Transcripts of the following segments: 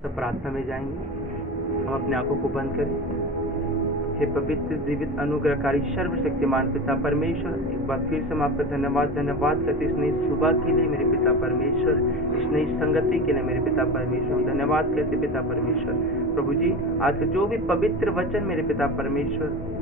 तो प्रार्थना में जाएंगे। हम अपने आंखों को बंद करें। हे पवित्र जीवित अनुग्रहकारी सर्वशक्तिमान पिता परमेश्वर, एक बार फिर से हम आपका धन्यवाद करते इस नई सुबह के लिए मेरे पिता परमेश्वर, इस नई संगति के लिए मेरे पिता परमेश्वर। हम धन्यवाद करते पिता परमेश्वर। प्रभु जी, आज का जो भी पवित्र वचन मेरे पिता परमेश्वर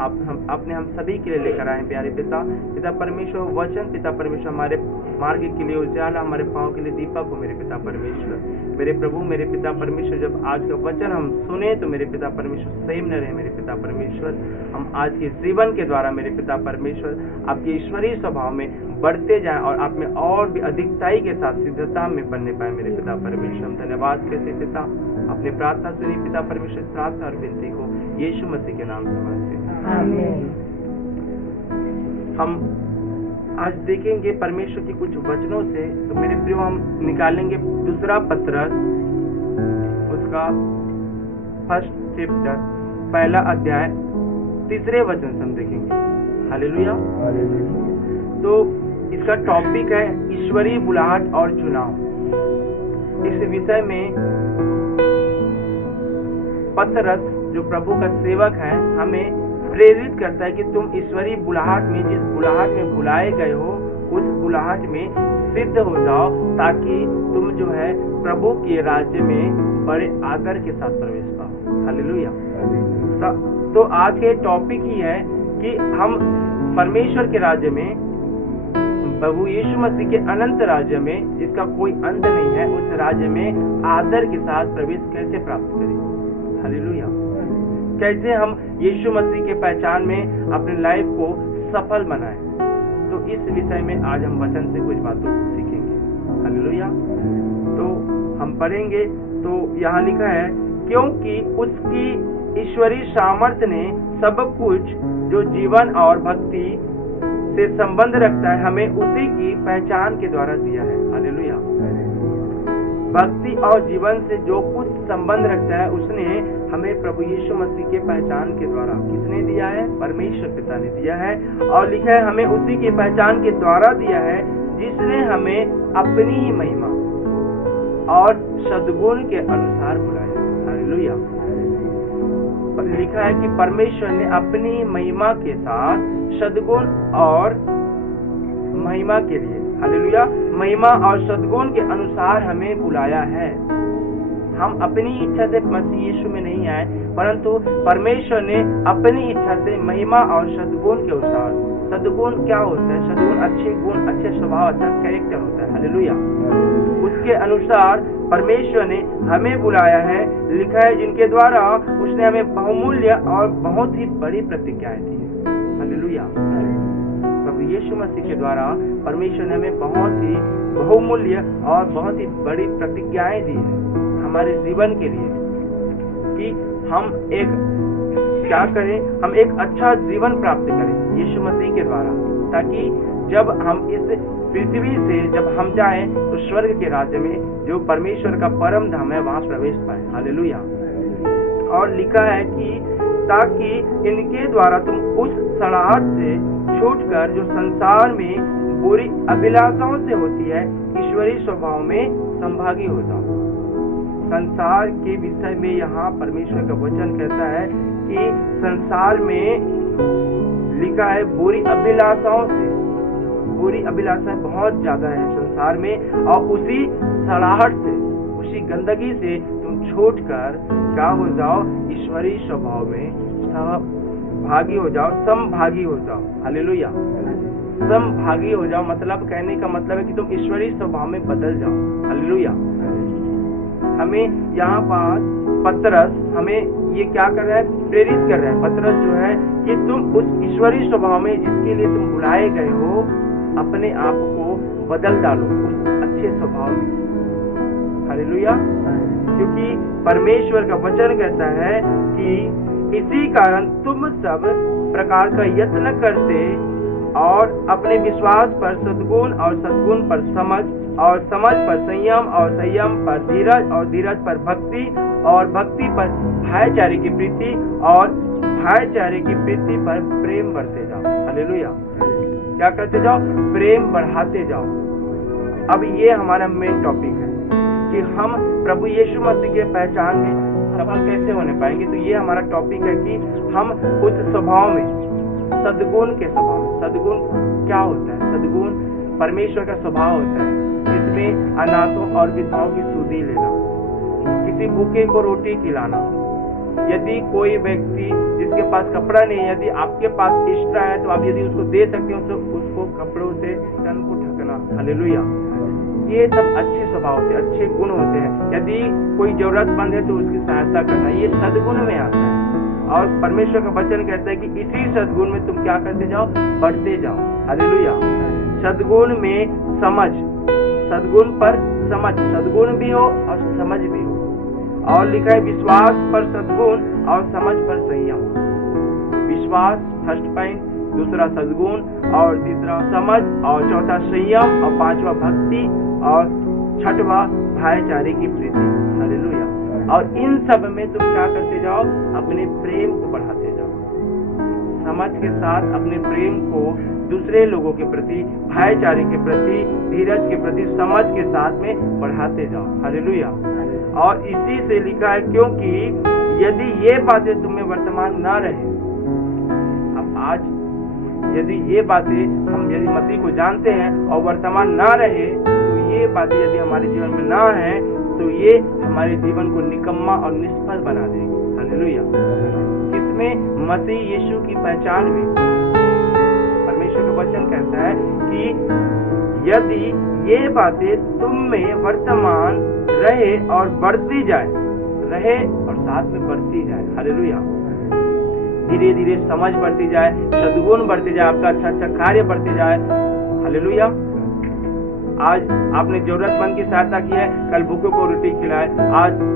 आपने हम सभी के लिए लेकर आए प्यारे पिता परमेश्वर। वचन पिता परमेश्वर हमारे मार्ग के लिए उजाला, हमारे पाँव के लिए दीपक हो मेरे पिता परमेश्वर। मेरे प्रभु मेरे पिता परमेश्वर, जब आज का वचन हम सुने तो मेरे पिता परमेश्वर सेम न रहे मेरे पिता परमेश्वर। हम आज के जीवन के द्वारा मेरे पिता परमेश्वर आपके ईश्वरीय स्वभाव में बढ़ते जाएं और आप में और भी अधिकताई के साथ सिद्धता में बनने पाए मेरे पिता परमेश्वर। हम धन्यवाद करते पिता, अपनी प्रार्थना सुनी पिता परमेश्वर, प्रार्थना और विनती को यीशु मसीह के नाम से मांगते हैं, आमीन। हम आज देखेंगे परमेश्वर के कुछ वचनों से। तो मेरे प्रिय, हम निकालेंगे दूसरा पत्रस, उसका 1 चैप्टर, पहला अध्याय, तीसरे वचन से हम देखेंगे। हालेलुया। तो इसका टॉपिक है ईश्वरीय बुलाहट और चुनाव। इस विषय में पतरस जो प्रभु का सेवक है हमें प्रेरित करता है कि तुम ईश्वरीय बुलाहट में, जिस बुलाहट में बुलाए गए हो उस बुलाहट में सिद्ध हो जाओ, ताकि तुम जो है प्रभु के राज्य में बड़े आदर के साथ प्रवेश पाओ। हालेलुया। तो आज के टॉपिक ही है कि हम परमेश्वर के राज्य में, प्रभु यीशु मसीह के अनंत राज्य में, जिसका कोई अंत नहीं है, उस राज्य में आदर के साथ प्रवेश कैसे प्राप्त करें। हालेलुया। कैसे हम यीशु मसीह के पहचान में अपने लाइफ को सफल बनाएं। तो इस विषय में आज हम वचन से कुछ बातों को सीखेंगे। हालेलुया। तो हम पढ़ेंगे। तो यहाँ लिखा है, क्योंकि उसकी ईश्वरीय सामर्थ्य ने सब कुछ जो जीवन और भक्ति से संबंध रखता है हमें उसी की पहचान के द्वारा दिया है। हालेलुया। भक्ति और जीवन से जो कुछ संबंध रखता है उसने हमें प्रभु यीशु मसीह के पहचान के द्वारा, किसने दिया है? परमेश्वर पिता ने दिया है। और लिखा है हमें उसी की पहचान के द्वारा दिया है जिसने हमें अपनी ही महिमा और सद्गुण के अनुसार बुलाया। हालेलुया। लिखा है कि परमेश्वर ने अपनी महिमा के साथ सद्गुण और महिमा के लिए, हालेलुया, महिमा और सद्गुण के अनुसार हमें बुलाया है। हम अपनी इच्छा से मसीह यीशु में नहीं आए, परंतु परमेश्वर ने अपनी इच्छा से महिमा और सद्गुण के अनुसार। सद्गुण क्या होता है? सद्गुण अच्छे गुण, अच्छे स्वभाव, अच्छा कैरेक्टर होता है। हालेलुया। उसके अनुसार परमेश्वर ने हमें बुलाया है। लिखा है जिनके द्वारा उसने हमें बहुमूल्य और बहुत ही बड़ी प्रतिज्ञाएं दी है। हालेलुया। प्रभु यीशु मसीह के द्वारा परमेश्वर ने हमें बहुत ही बहुमूल्य और बहुत ही बड़ी प्रतिज्ञाएं दी है हमारे जीवन के लिए, कि हम एक क्या करें, हम एक अच्छा जीवन प्राप्त करें यीशु मसीह के द्वारा, ताकि जब हम इस पृथ्वी से जब हम जाएं तो स्वर्ग के राज्य में जो परमेश्वर का परम धाम है वहां प्रवेश पाए। हालेलुया। और लिखा है कि ताकि इनके द्वारा तुम उस सड़ाहट से छूटकर जो संसार में बुरी अभिलाषाओं से होती है ईश्वरीय स्वभाव में संभागी हो जाओ। संसार के विषय में यहाँ परमेश्वर का वचन कहता है कि संसार में लिखा है बुरी अभिलाषाओं से, बुरी अभिलाषाएं बहुत ज्यादा है संसार में, और उसी सड़ाहट से, उसी गंदगी से तुम छूटकर क्या हो जाओ? ईश्वरीय स्वभाव में भागी हो जाओ, समभागी हो जाओ। हालेलुया। समभागी हो जाओ मतलब, कहने का मतलब है कि तुम ईश्वरीय स्वभाव में बदल जाओ। हालेलुया। हमें यहाँ पर पतरस हमें ये क्या कर रहा है? प्रेरित कर रहा है। पतरस जो है कि तुम उस ईश्वरीय स्वभाव में जिसके लिए तुम बुलाए गए हो, अपने आप को बदल डालो उस अच्छे स्वभाव में। हालेलुया। क्योंकि परमेश्वर का वचन कहता है कि इसी कारण तुम सब प्रकार का यत्न करते और अपने विश्वास पर सद्गुण और सद्गुण पर समझ और समझ पर संयम और संयम पर धीरज और धीरज पर भक्ति और भक्ति पर भाईचारे की प्रीति और भाईचारे की प्रीति पर प्रेम बढ़ते जाओ। हालेलुया। क्या करते जाओ? प्रेम बढ़ाते जाओ। अब ये हमारा मेन टॉपिक है कि हम प्रभु यीशु मसीह के पहचान में सफल कैसे होने पाएंगे। तो ये हमारा टॉपिक है कि हम उस स्वभाव में, सद्गुण के स्वभाव में, सद्गुण क्या होता है? सद्गुण परमेश्वर का स्वभाव होता है, जिसमें अनाथों और विधवाओं की सुधि लेना, किसी भूखे को रोटी खिलाना। यदि कोई व्यक्ति जिसके पास कपड़ा नहीं है, यदि आपके पास एक्स्ट्रा है तो आप यदि उसको दे सकते हो तो उसको कपड़ों से तन को ढकना। हालेलुया। ये सब अच्छे स्वभाव होते हैं, अच्छे गुण होते हैं। यदि कोई जरूरतमंद है तो उसकी सहायता करना, ये सद्गुण में आता है। और परमेश्वर का वचन कहता है कि इसी सद्गुण में तुम क्या करते जाओ? बढ़ते जाओ। हालेलुया। सद्गुण में समझ, सद्गुण पर समझ, सद्गुण भी हो और समझ भी हो। और लिखा है विश्वास पर सद्गुण और समझ पर संयम। विश्वास फर्स्ट पॉइंट, दूसरा सद्गुण और तीसरा समझ और चौथा संयम और पांचवा भक्ति और छठवा भाईचारे की प्रीति। हालेलुया। और इन सब में तुम क्या करते जाओ? अपने प्रेम को बढ़ाते जाओ। समझ के साथ अपने प्रेम को दूसरे लोगों के प्रति, भाईचारे के प्रति, धीरज के प्रति, समझ के साथ में बढ़ाते जाओ। हालेलुया। और इसी से लिखा है क्योंकि यदि ये बातें तुम्हें वर्तमान न रहे, अब आज यदि ये बातें हम यदि मसीह को जानते हैं और वर्तमान न रहे, तो ये बातें यदि हमारे जीवन में ना है तो ये हमारे जीवन को निकम्मा और निष्फल बना देगी। हालेलुया। किसमें? मसीह यीशु की पहचान में। परमेश्वर का वचन कहता है कि यदि ये बातें तुम में वर्तमान रहे और बढ़ती जाए, रहे और साथ में बढ़ती जाए। हालेलुया। धीरे धीरे समझ बढ़ती जाए, सद्गुण बढ़ते जाए, आपका अच्छा अच्छा कार्य बढ़ते जाए। हालेलुया। आज आपने जरूरतमंद की सहायता की है, कल भूखों को रोटी खिलाए,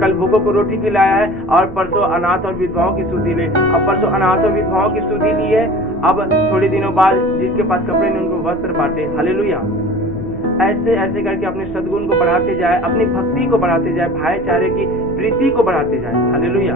कल भूखों को रोटी खिलाया है और परसों अनाथ और विधवाओं की सुधि ले, अब परसों अनाथ और विधवाओं की सुधि ली है, अब थोड़े दिनों बाद जिसके पास कपड़े नहीं उनको वस्त्र बांटे। हालेलुया। ऐसे ऐसे करके अपने सद्गुण को बढ़ाते जाए, अपनी भक्ति को बढ़ाते जाए, भाईचारे की प्रीति को बढ़ाते जाए। हालेलुया।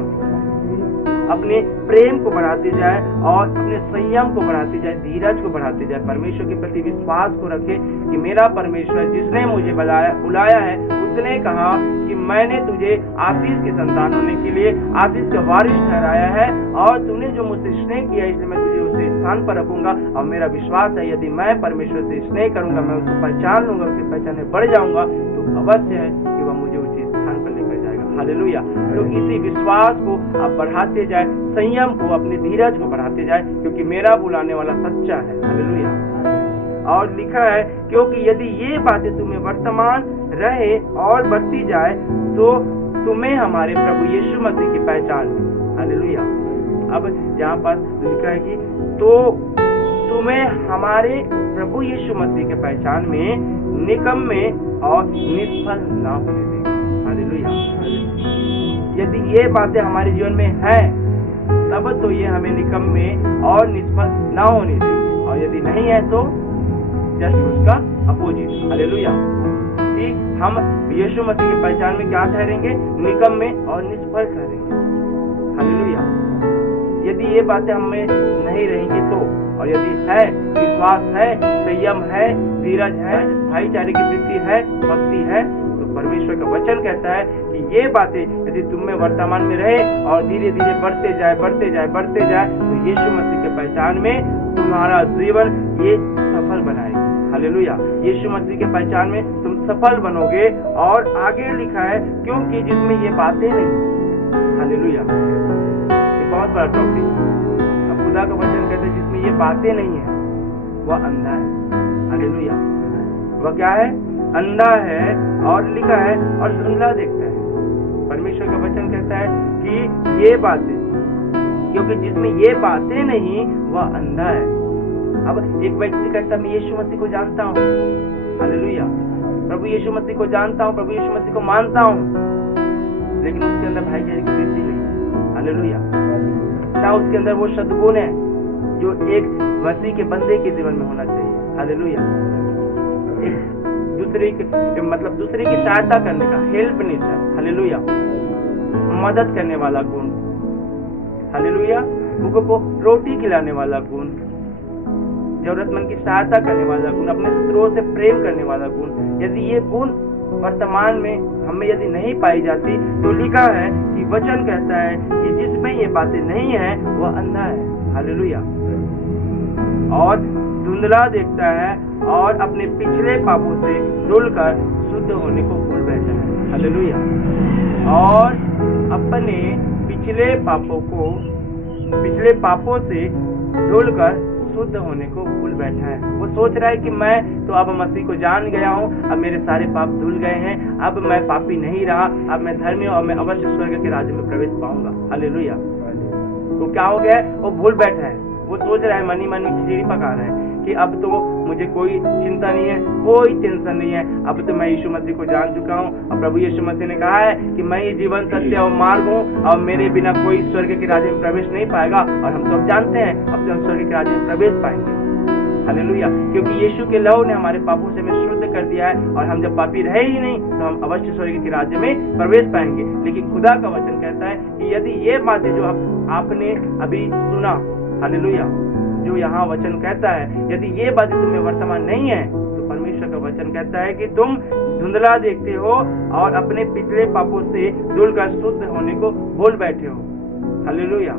अपने प्रेम को बढ़ाते जाए और अपने संयम को बढ़ाते जाए, धीरज को बढ़ाते जाए। परमेश्वर के प्रति विश्वास को रखे कि मेरा परमेश्वर जिसने मुझे बुलाया है उसने कहा कि मैंने तुझे आशीष के संतान होने के लिए आशीष का वारिस ठहराया है और तूने जो मुझसे स्नेह किया इसलिए मैं तुझे उस स्थान पर रखूंगा। और मेरा विश्वास है यदि मैं परमेश्वर से स्नेह करूंगा, मैं उसको पहचान लूंगा, उसकी पहचान में बढ़ जाऊंगा, तो अवश्य है कि वह मुझे उसी स्थान पर लेकर जाएगा। हालेलुया। तो इसी विश्वास को आप बढ़ाते जाए, संयम को, अपने धीरज को बढ़ाते जाए, क्योंकि मेरा बुलाने वाला सच्चा है। हालेलुया। और लिखा है क्योंकि यदि ये बातें तुम्हें वर्तमान रहे और बढ़ती जाए तो तुम्हें हमारे प्रभु यीशु मसीह की पहचान में। हालेलुया। अब यहाँ पर लिखा है कि तो तुम्हें हमारे प्रभु यीशु मसीह के पहचान में निकम्मे और निष्फल ना होने देंगे। हालेलुया। यदि ये बातें हमारे जीवन में है तब तो ये हमें निकम्मे और निष्फल ना होने देंगे, और यदि नहीं है तो जस्ट उसका अपोजिट। हालेलुया। कि हम यीशु मसीह की पहचान में क्या ठहरेंगे? निकम्मे और निष्फल ठहरेंगे। हालेलुया। यदि ये बातें हमें नहीं रहेंगी तो, और यदि है, विश्वास है, संयम है, धीरज है, भाईचारे की वृत्ति है, भक्ति है, तो परमेश्वर का वचन कहता है कि ये बातें यदि तुम में वर्तमान में रहे और धीरे धीरे बढ़ते जाए, बढ़ते जाए, बढ़ते जाए, तो यीशु मसीह के पहचान में तुम्हारा जीवन ये सफल बनाएगी। हालेलुया। यीशु मसीह के पहचान में तुम सफल बनोगे। और आगे लिखा है क्योंकि जिसमें ये बातें नहीं। हालेलुया। ये बहुत बड़ा टॉपिक। अब खुदा का वचन कहते हैं जिसमें ये बातें नहीं है वह अंधा है। हालेलुया। वह क्या है? अंधा है। और लिखा है और धुंधला देखता है। परमेश्वर का वचन कहता है कि ये बातें, क्योंकि जिसमें ये बातें नहीं वह अंधा है। अब एक व्यक्ति कहता मैं यीशु मसीह को जानता हूँ। हालेलुया। प्रभु यीशु मसीह को जानता हूँ, प्रभु यीशु मसीह को मानता हूँ, लेकिन उसके अंदर भाईचारे की वृत्ति नहीं। हालेलुया। ना उसके अंदर वो सद्गुण है जो एक मसीह के बंदे के जीवन में होना चाहिए। हालेलुया। दूसरे की सहायता करने का, हेल्प नेचर। हालेलुया। मदद करने वाला गुण। हालेलुया। भूखों को रोटी खिलाने वाला गुण, जरूरतमंद की सहायता करने वाला गुण, अपने शत्रुओं से प्रेम करने वाला गुण। यदि ये गुण वर्तमान में हमें यदि नहीं पाई जाती, तो लिखा है कि वचन कहता है कि जिसमें ये बातें नहीं है वह अंधा है। हालेलुया। और धुंधला देखता है और अपने पिछले पापों से धुलकर शुद्ध होने को भूल बैठा है। हालेलुया। और अपने पिछले पापों से धुलकर शुद्ध होने को भूल बैठा है। वो सोच रहा है कि मैं तो अब मसीह को जान गया हूँ, अब मेरे सारे पाप धुल गए हैं, अब मैं पापी नहीं रहा, अब मैं धर्मी और मैं अवश्य स्वर्ग के राज्य में प्रवेश पाऊंगा। हालेलुया। तो क्या हो गया है? वो भूल बैठा है। वो सोच रहा है, मनी मन में खिचड़ी पका रहा है कि अब तो मुझे कोई चिंता नहीं है, कोई टेंशन नहीं है, अब तो मैं यीशु मसीह को जान चुका हूँ। और प्रभु यीशु मसीह ने कहा है कि मैं ही जीवन, सत्य और मार्ग हूँ और मेरे बिना कोई स्वर्ग के राज्य में प्रवेश नहीं पाएगा। और हम तो अब जानते हैं, अब तो हम स्वर्ग के राज्य में प्रवेश पाएंगे। हालेलुया। क्योंकि यीशु के लहू ने हमारे पापों से हमें शुद्ध कर दिया है, और हम जब पापी रहे ही नहीं तो हम अवश्य स्वर्ग के राज्य में प्रवेश पाएंगे। लेकिन खुदा का वचन कहता है कि यदि ये बातें जो आपने अभी सुना, हालेलुया, जो यहाँ वचन कहता है, यदि ये बातें तुम्हें वर्तमान नहीं है, तो परमेश्वर का वचन कहता है कि तुम धुंधला देखते हो और अपने पिछले पापों से धुलकर शुद्ध होने को भूल बैठे हो। हालेलुया।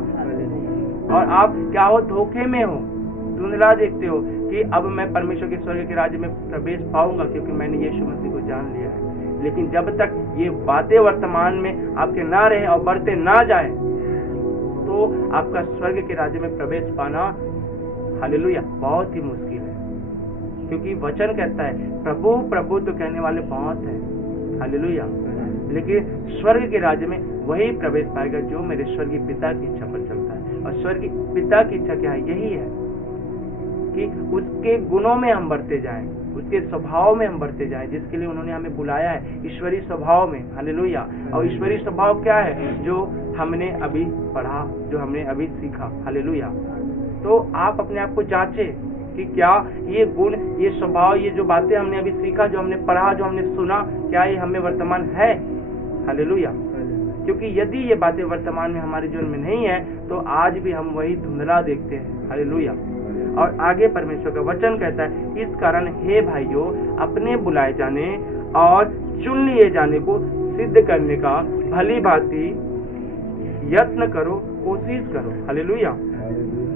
और आप क्या हो? धोखे में हो, धुंधला देखते हो कि अब मैं परमेश्वर के स्वर्ग के राज्य में प्रवेश पाऊंगा क्योंकि मैंने यीशु मसीह को जान लिया है। लेकिन जब तक ये बातें वर्तमान में आपके ना रहे और बढ़ते ना जाए, तो आपका स्वर्ग के राज्य में प्रवेश पाना, हालेलुया, बहुत ही मुश्किल है। क्योंकि वचन कहता है प्रभु प्रभु तो कहने वाले बहुत हैं, हालेलुया, लेकिन स्वर्ग के राज्य में वही प्रवेश पाएगा जो मेरे स्वर्गीय पिता की इच्छा पर चलता है। और स्वर्गीय पिता की इच्छा क्या है? यही है कि उसके गुणों में हम बढ़ते जाएं, उसके स्वभाव में हम बढ़ते जाएं, जिसके लिए उन्होंने हमें बुलाया है, ईश्वरीय स्वभाव में। हालेलुया। और ईश्वरीय स्वभाव क्या है? जो हमने अभी पढ़ा, जो हमने अभी सीखा। हालेलुया। तो आप अपने आप को जांचे कि क्या ये गुण, ये स्वभाव, ये जो बातें हमने अभी सीखा, जो हमने पढ़ा, जो हमने सुना, क्या ये हमें वर्तमान है? हालेलुया। क्योंकि यदि ये बातें वर्तमान में हमारे जीवन में नहीं है, तो आज भी हम वही धुंधला देखते हैं। हालेलुया। और आगे परमेश्वर का वचन कहता है, इस कारण हे भाइयों, अपने बुलाए जाने और चुन लिए जाने को सिद्ध करने का भली भांति यत्न करो, कोशिश करो। हालेलुया।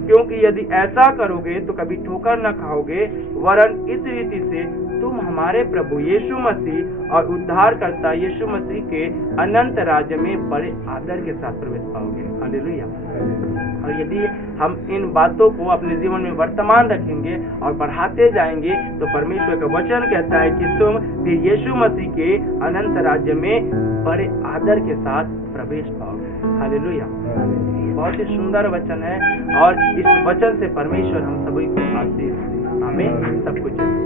क्योंकि यदि ऐसा करोगे तो कभी ठोकर न खाओगे, वरन इस रीति से तुम हमारे प्रभु यीशु मसीह और उद्धारकर्ता यीशु मसीह के अनंत राज्य में बड़े आदर के साथ प्रवेश पाओगे। हालेलुया। और यदि हम इन बातों को अपने जीवन में वर्तमान रखेंगे और बढ़ाते जाएंगे, तो परमेश्वर का वचन कहता है कि तुम फिर यीशु मसीह के अनंत राज्य में बड़े आदर के साथ प्रवेश पाओगे। हालेलुया। बहुत ही सुंदर वचन है, और इस वचन से परमेश्वर हम सभी को आशीष दे। आमीन। सब कुछ है।